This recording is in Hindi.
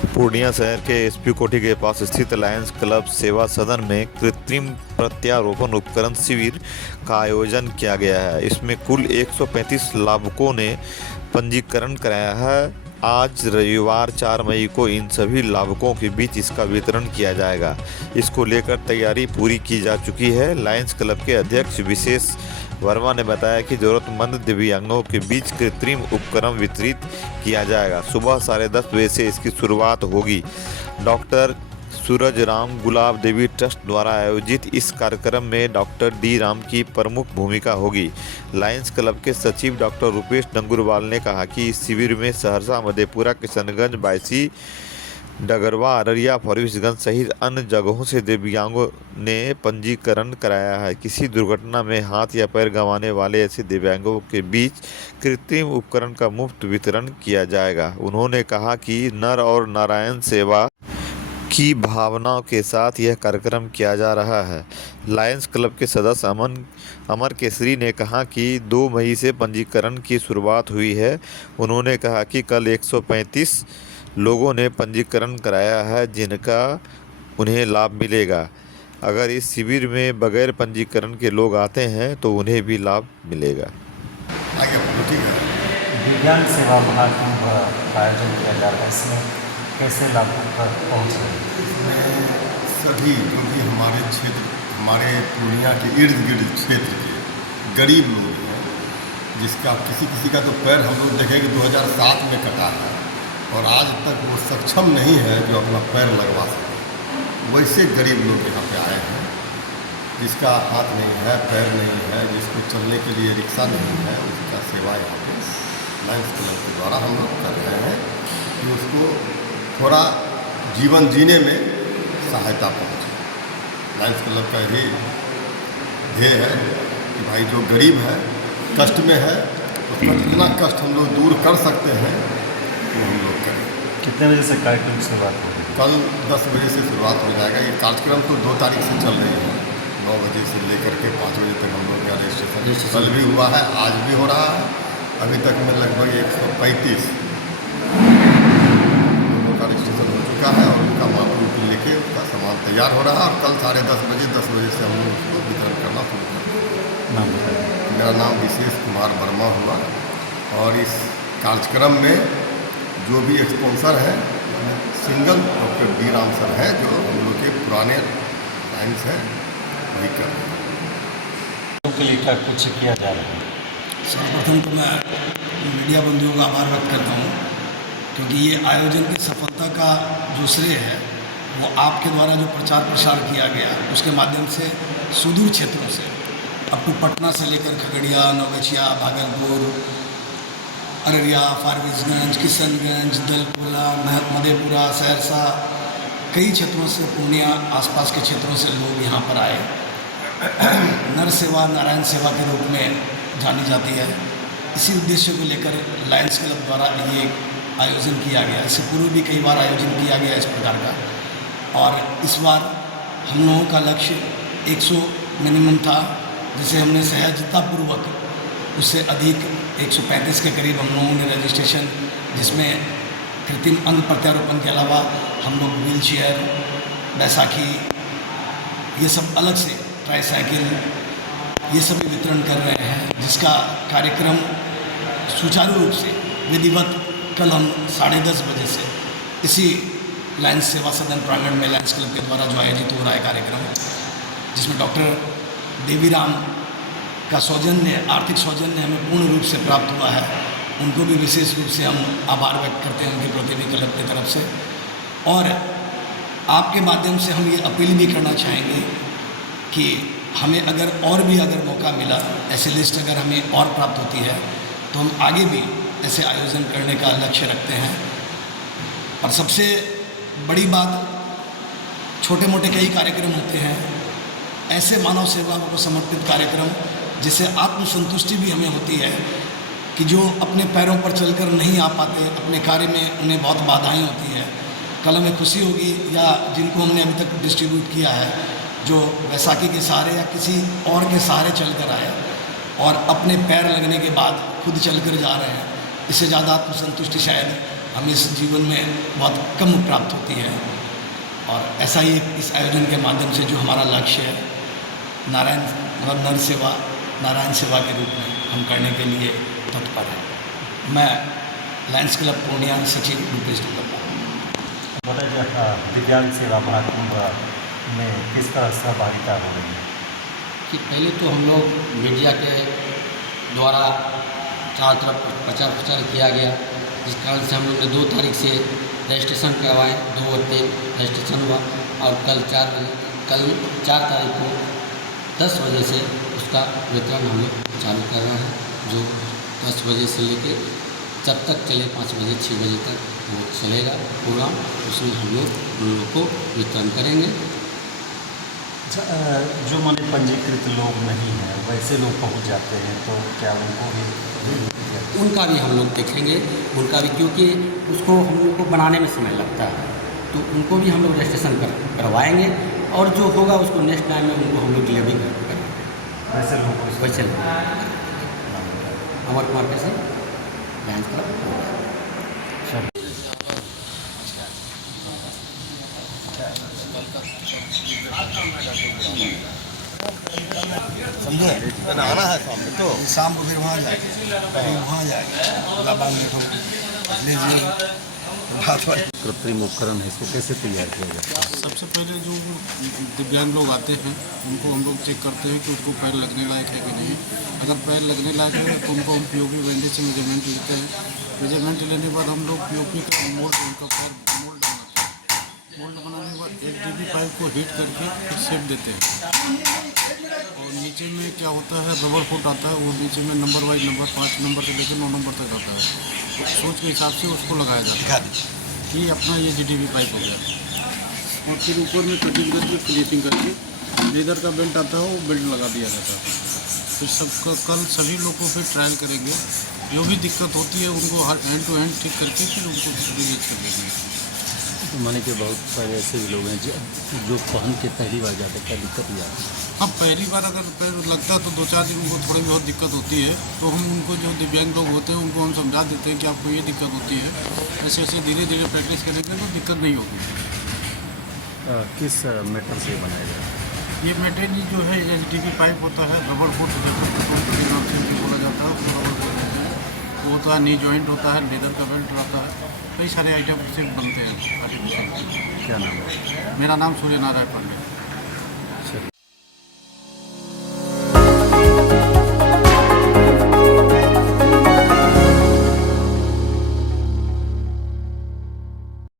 पूर्णिया शहर के एसपी कोठी के पास स्थित लायंस क्लब सेवा सदन में कृत्रिम प्रत्यारोपण उपकरण शिविर का आयोजन किया गया है। इसमें कुल 135 लाभुकों ने पंजीकरण कराया है। आज रविवार 4 मई को इन सभी लाभुकों के बीच इसका वितरण किया जाएगा। इसको लेकर तैयारी पूरी की जा चुकी है। लायंस क्लब के अध्यक्ष विशेष वर्मा ने बताया कि जरूरतमंद दिव्यांगों के बीच कृत्रिम उपकरण वितरित किया जाएगा। सुबह 10:30 बजे से इसकी शुरुआत होगी। डॉक्टर सूरज राम गुलाब देवी ट्रस्ट द्वारा आयोजित इस कार्यक्रम में डॉक्टर डी राम की प्रमुख भूमिका होगी। लायंस क्लब के सचिव डॉक्टर रुपेश डंगुरवाल ने कहा कि इस शिविर में सहरसा, मधेपुरा, किशनगंज, बायसी, डगरवा, अररिया, फरबिसगंज सहित अन्य जगहों से दिव्यांगों ने पंजीकरण कराया है। किसी दुर्घटना में हाथ या पैर गंवाने वाले ऐसे दिव्यांगों के बीच कृत्रिम उपकरण का मुफ्त वितरण किया जाएगा। उन्होंने कहा कि नर और नारायण सेवा की भावनाओं के साथ यह कार्यक्रम किया जा रहा है। लायंस क्लब के सदस्य अमर केसरी ने कहा कि 2 मई से पंजीकरण की शुरुआत हुई है। उन्होंने कहा कि कल 135 लोगों ने पंजीकरण कराया है, जिनका उन्हें लाभ मिलेगा। अगर इस शिविर में बगैर पंजीकरण के लोग आते हैं तो उन्हें भी लाभ मिलेगा। दिव्यांग सेवा महाकुंभ का आयोजन किया जा रहा है, इसमें कैसे लाभों पर पहुँच रहे हैं? इसमें सभी जो भी हमारे क्षेत्र, हमारे पूर्णिया के इर्द गिर्द क्षेत्र के गरीब लोग हैं, जिसका किसी का तो पैर हम लोग देखें कि 2007 में कटा है और आज तक वो सक्षम नहीं है जो अपना पैर लगवा सके। वैसे गरीब लोग यहाँ पे आए हैं, जिसका हाथ नहीं है, पैर नहीं है, जिसको चलने के लिए रिक्शा नहीं है, उसका सेवा यहाँ पे लायंस क्लब के द्वारा हम लोग कर रहे हैं कि उसको थोड़ा जीवन जीने में सहायता पहुँचे। लायंस क्लब का यही ध्येय है कि भाई जो गरीब है, कष्ट में है, उसका जितना कष्ट हम लोग दूर कर सकते हैं वो हम लोग करें। कितने बजे से कार्यक्रम की शुरुआत होगी? कल 10 बजे से शुरुआत हो जाएगा। ये कार्यक्रम तो 2 तारीख से चल रही है। 9 बजे से लेकर के 5 बजे तक हम लोग का रजिस्ट्रेशन कल भी हुआ है, आज भी हो रहा है। अभी तक में लगभग 135 लोगों का रजिस्ट्रेशन हो चुका है और उनका मापी लेके उसका सामान तैयार हो रहा है और कल 10:30 10 बजे से हम लोग उसको वितरण करना शुरू करेंगे। नाम बताइए। मेरा नाम विशेष कुमार वर्मा हुआ और इस कार्यक्रम में जो भी स्पॉन्सर है single doctor D Ram sir है, जो हम लोग के पुराने लाइन्स हैं, वही कर रहे हैं। उनके लिए क्या कुछ किया जा रहा है? सर्वप्रथम तो मैं मीडिया बंधुओं का आभार व्यक्त करता हूँ, क्योंकि ये आयोजन की सफलता का जो श्रेय है वो आपके द्वारा जो प्रचार प्रसार किया गया उसके माध्यम से सुदूर क्षेत्रों से अप टू पटना से लेकर खगड़िया, नवगछिया, भागलपुर, अररिया, फारबिसगंज, किशनगंज, दलकोला, मधेपुरा, सहरसा, कई क्षेत्रों से, पूर्णिया आसपास के क्षेत्रों से लोग यहाँ पर आए। नर सेवा नारायण सेवा के रूप में जानी जाती है। इसी उद्देश्य को लेकर लायंस क्लब द्वारा ये आयोजन किया गया। इससे पूर्व भी कई बार आयोजन किया गया इस प्रकार का, और इस बार हम लोगों का लक्ष्य 100 मिनिमम था, जिसे हमने सहजतापूर्वक उससे अधिक 135 के करीब हम लोगों ने रजिस्ट्रेशन, जिसमें कृत्रिम अंग प्रत्यारोपण के अलावा हम लोग व्हील चेयर, बैसाखी, ये सब अलग से ट्राईसाइकिल, ये सभी वितरण कर रहे हैं, जिसका कार्यक्रम सुचारू रूप से विधिवत कल हम 10:30 बजे से इसी लायंस सेवा सदन प्रांगण में लायंस क्लब के द्वारा जो आयोजित हो रहा है कार्यक्रम, जिसमें डॉक्टर देवीराम का सौजन्य, आर्थिक सौजन्य हमें पूर्ण रूप से प्राप्त हुआ है। उनको भी विशेष रूप से हम आभार व्यक्त करते हैं उनके प्रति भी क्लब की तरफ से। और आपके माध्यम से हम ये अपील भी करना चाहेंगे कि हमें अगर मौका मिला, ऐसी लिस्ट अगर हमें और प्राप्त होती है तो हम आगे भी ऐसे आयोजन करने का लक्ष्य रखते हैं। और सबसे बड़ी बात, छोटे मोटे कई कार्यक्रम होते हैं, ऐसे मानव सेवा को समर्पित कार्यक्रम जिससे आत्मसंतुष्टि भी हमें होती है कि जो अपने पैरों पर चलकर नहीं आ पाते, अपने कार्य में उन्हें बहुत बाधाएं होती है। कल हमें खुशी होगी, या जिनको हमने अभी तक डिस्ट्रीब्यूट किया है, जो वैसाखी के सहारे या किसी और के सहारे चल कर आए और अपने पैर लगने के बाद खुद चल कर जा रहे हैं, इससे ज़्यादा आत्मसंतुष्टि शायद हमें इस जीवन में बहुत कम प्राप्त होती है। और ऐसा ही इस आयोजन के माध्यम से जो हमारा लक्ष्य है, नारायण मतलब नर सेवा नारायण सेवा के रूप में हम करने के लिए तत्पर है। मैं लायंस क्लब पूर्णिया सचिव रूपेश दुबे। बताइए, दिव्यांग सेवा महाकुंभ में किस तरह सहभागिता हो रही है? कि पहले तो हम लोग मीडिया के द्वारा चारों तरफ प्रचार प्रचार किया गया, जिस कारण से हम लोग ने 2 तारीख से रजिस्ट्रेशन करवाए, 2 और 3 रजिस्ट्रेशन हुआ और कल 4 तारीख को 10 बजे से उसका वितरण हम लोग चालू कर रहे हैं, जो 10 बजे से लेके जब तक चले 5 बजे 6 बजे तक वो चलेगा प्रोग्राम। उसमें हम लोग उन लोगों को वितरण करेंगे। जो माने पंजीकृत लोग नहीं हैं वैसे लोग पहुंच जाते हैं, तो क्या उनको भी उनका भी हम लोग देखेंगे, उनका भी, क्योंकि उसको हम लोग को बनाने में समय लगता है, तो उनको भी हम लोग रजिस्ट्रेशन करवाएंगे और जो होगा उसको नेक्स्ट टाइम में उनको हम लोग डिलीवरी करेंगे। वैसे लोग वैसे अमर कुमार कैसे लायंस क्लब। समझे आना है शाम में, तो शाम को फिर वहाँ जाएंगे लाभांग कृत्रिम उपकरण है, इसको कैसे तैयार किया जाता है? सबसे पहले जो दिव्यांग लोग आते हैं उनको हम लोग चेक करते हैं कि उसको पैर लगने लायक है कि नहीं। अगर पैर लगने लायक है तो उनको हम पीओपी बैंडेज से मेजरमेंट लेते हैं। मेजरमेंट लेने के बाद हम लोग पीओपी का मोल्ड, उनका पैर मोल्ड बनाते हैं। मोल्ड बनाने के बाद 1 DB पाइप को हीट करके फिर शेप देते हैं। और नीचे में क्या होता है, रबर फुट आता है, वो नीचे में नंबर वाइज नंबर 5 नंबर से लेकर 9 नंबर तक आता है, तो सोच के हिसाब से उसको लगाया जाता है। ये अपना ये GDB पाइप हो गया। और फिर ऊपर में कटिंग करके फिनिशिंग करके लेदर का बेल्ट आता है, वो बेल्ट लगा दिया जाता है। फिर सबका कल सभी लोग को फिर ट्रायल करेंगे, जो भी दिक्कत होती है उनको हर एंड टू एंड ठीक करके फिर उनको रिलीज कर देंगे। तो माने कि बहुत सारे ऐसे भी लोग हैं जो पहन के पहली बार जाते, क्या दिक्कत ही आती है? हाँ, पहली बार अगर पैर लगता है तो 2-4 दिन उनको थोड़ी बहुत दिक्कत होती है, तो हम उनको जो दिव्यांग लोग होते हैं उनको हम समझा देते हैं कि आपको ये दिक्कत होती है, ऐसे ऐसे धीरे धीरे प्रैक्टिस करेंगे तो दिक्कत नहीं होगी। किस मेटल से बनाया जाता है? ये मटेरियल जो है HDB पाइप होता है, रबर फुट बोला जाता है, उसको रबर फुट कहते हैं। वो होता है, नी जॉइंट होता है, लेदर का बेल्ट रहता है, कई सारे आइटम से बनते हैं आर्टिफिशियल। क्या नाम है? मेरा नाम सूर्य नारायण पांडे।